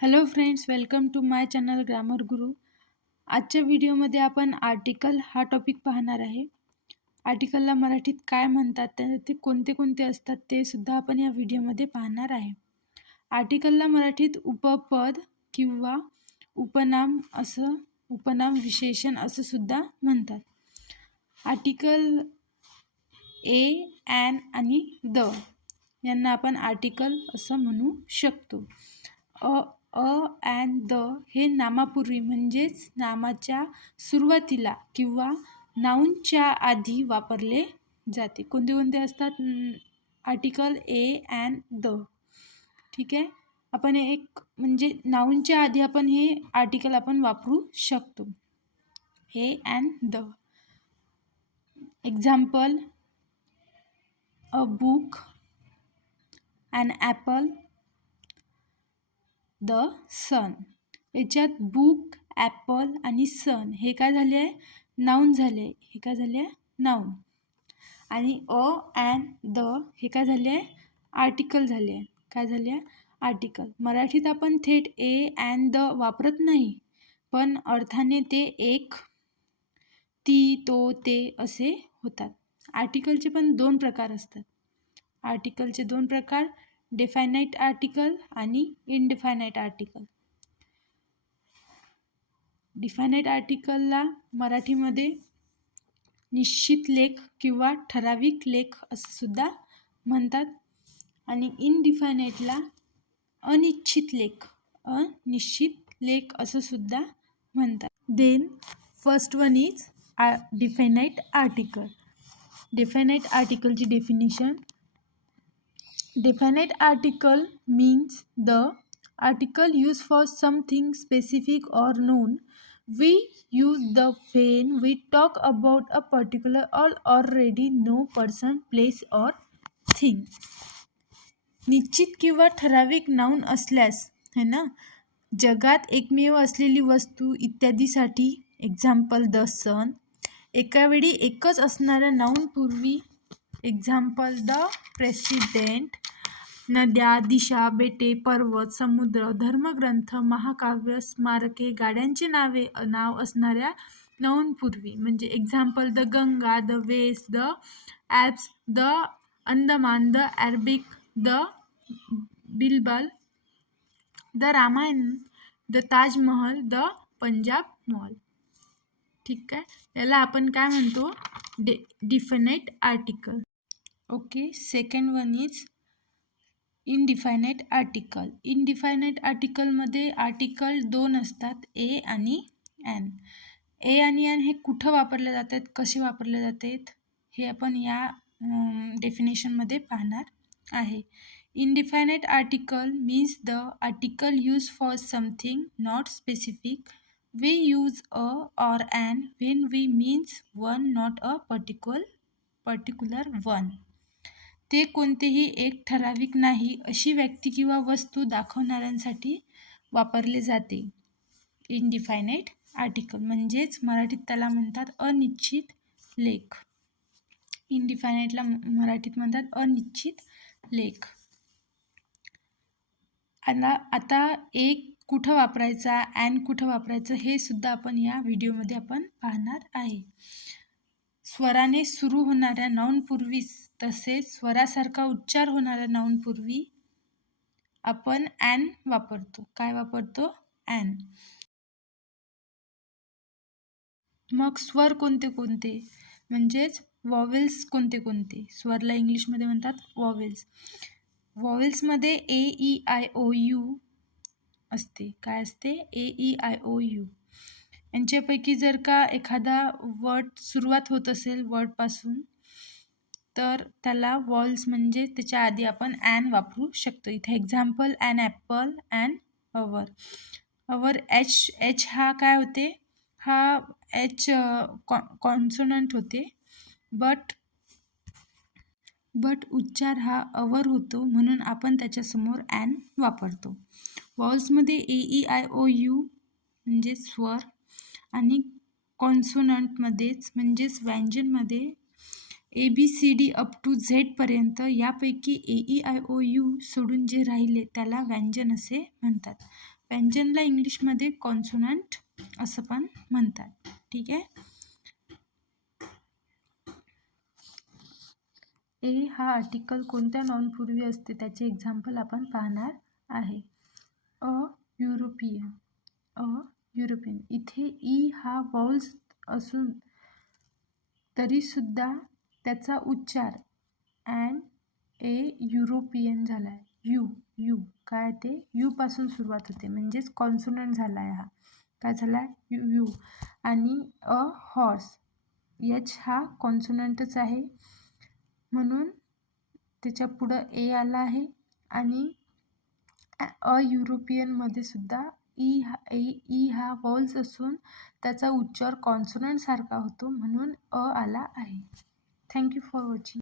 Hello friends, welcome to my channel grammar guru. आजच्या व्हिडिओमध्ये आपण आर्टिकल हा टॉपिक पाहणार आहे. आर्टिकलला मराठीत काय म्हणतात, ते कोणते कोणते असतात ते सुद्धा आपण या व्हिडिओमध्ये पाहणार आहे. आर्टिकलला मराठीत उपपद किंवा उपनाम विशेषण असं सुद्धा म्हणतात. आर्टिकल ए, ॲन आणि द यांना आपण आर्टिकल असं म्हणू शकतो. अँड द हे नामापूर्वी म्हणजेच नामाच्या सुरुवातीला किंवा नाऊनच्या आधी वापरले जाते. कोणते कोणते असतात आर्टिकल ए अँड द? ठीक आहे, आपण एक म्हणजे नाऊनच्या आधी आपण हे आर्टिकल आपण वापरू शकतो. A and the. Example: a book, an apple, the sun. याच्यात बुक, ॲपल आणि सन हे काय झाले आहे? नाऊन झाले. हे काय झाले आहे? नाऊन. आणि अ अँड द हे काय झाले आहे? आर्टिकल झाले आहे. काय झाले आहे? आर्टिकल. मराठीत आपण थेट ए अँड द वापरत नाही, पण अर्थाने ते एक, ती, तो, ते असे होतात. आर्टिकलचे पण दोन प्रकार असतात. आर्टिकलचे दोन प्रकार: डिफायनाइट आर्टिकल आणि इनडिफायनाइट आर्टिकल. डिफायनाइट आर्टिकलला मराठीमध्ये निश्चित लेख किंवा ठराविक लेख असं सुद्धा म्हणतात. आणि इनडिफायनाइटला अनिश्चित लेख असं सुद्धा म्हणतात. Then first one is definite article. Definite आर्टिकलची definition: definite article means the article used for something specific or known. We use the when we talk about a particular or already known person, place or thing. निश्चित किंवा ठराविक noun असल्यास, है ना, जगात एकमेव असलेली वस्तू इत्यादीसाठी. एक्झाम्पल: द सन. एका वेळी एकच असणाऱ्या नाऊन पूर्वी. Example: the president. नद्या, दिशा, बेटे, पर्वत, समुद्र, धर्मग्रंथ, महाकाव्य, स्मारके, गाड्यांचे नाव असणाऱ्या नाऊन पूर्वी. म्हणजे example: the Ganga, the Vedas, the Alps, the Andaman, the Arabic, the Bible, the Ramayana, the Taj Mahal, the Punjab mall. ठीक आहे, याला आपण काय म्हणतो? Definite article. Okay. Second one is indefinite article. Indefinite आर्टिकलमध्ये आर्टिकल दोन असतात, ए आणि ॲन. ए आणि ॲन हे कुठं वापरले जातात, कसे वापरले जातात, हे आपण या डेफिनेशनमध्ये पाहणार आहे. Indefinite article means the article use for something not specific. We use a or an when we means one, not a particular one. ते कोणतेही एक ठराविक नाही अशी व्यक्ती किंवा वस्तू दाखवणाऱ्यांसाठी वापरले जाते. इनडिफायनाइट आर्टिकल म्हणजेच मराठीत त्याला म्हणतात अनिश्चित लेख. इनडिफायनाइटला मराठीत म्हणतात अनिश्चित लेख. आता एक कुठं वापरायचा, ॲन कुठं वापरायचं हे सुद्धा आपण या व्हिडिओमध्ये आपण पाहणार आहे. स्वराने सुरू होणाऱ्या नाऊनपूर्वी तसेच स्वरासारखा उच्चार होणाऱ्या नाऊनपूर्वी आपण ॲन वापरतो. काय वापरतो? ॲन. मग स्वर कोणते कोणते, म्हणजेच वॉवेल्स कोणते कोणते? स्वरला इंग्लिशमध्ये म्हणतात वॉवेल्स. वॉवेल्समध्ये A, E, I, O, U असते. काय असते? A, E, I, O, U. यांच्यापैकी जर का एखादा वर्ड सुरुवात होत असेल वर्डपासून, तर त्याला वॉल्स म्हणजे त्याच्या आधी आपण ॲन वापरू शकतो. इथे example: an apple, an hour. Hour H हा काय होते? हा एच कॉन्सोनंट होते, बट उच्चार हा अवर होतो, म्हणून आपण त्याच्यासमोर ॲन वापरतो. वॉल्समध्ये ए, ई, आय, ओ, यू म्हणजे स्वर, आणि कॉन्सोनंटमध्येच म्हणजेच व्यंजनमध्ये ए, बी, सी, डी अप टू झेडपर्यंत यापैकी ए, ई, आय, ओ, यू सोडून जे राहिले त्याला व्यंजन असे म्हणतात. व्यंजनला इंग्लिशमध्ये कॉन्सोनंट असं पण म्हणतात. ठीक आहे. ए हा आर्टिकल कोणत्या नॉनपूर्वी असते त्याचे एक्झाम्पल आपण पाहणार आहे. अ युरोपियन, अ युरोपियन. इथे ई हा वाउल्स असून तरीसुद्धा त्याचा उच्चार अँड ए युरोपियन झाला आहे. यू यू काय ते यू पासून सुरुवात होते म्हणजेच कॉन्सोनंट झाला आहे. हा काय झाला यू यू. आणि अ हॉर्स, एच हा कॉन्सोनंटच आहे म्हणून त्याच्या पुढं ए आला आहे. आणि अ युरोपियनमध्ये सुद्धा ई हा वॉल्स असून त्याचा उच्चार कॉन्सोनंट सारखा होतो म्हणून अ आला आहे. Thank you for watching.